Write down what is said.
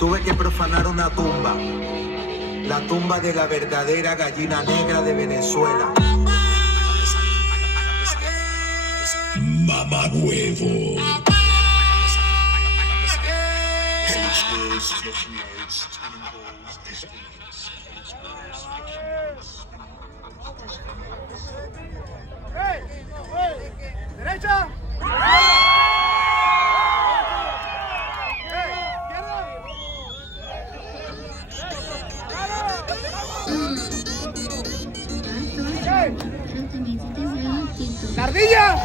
Tuve que profanar una tumba, la tumba de la verdadera gallina negra de Venezuela. Mamá huevo. ¡Derecha! ¡La ardilla!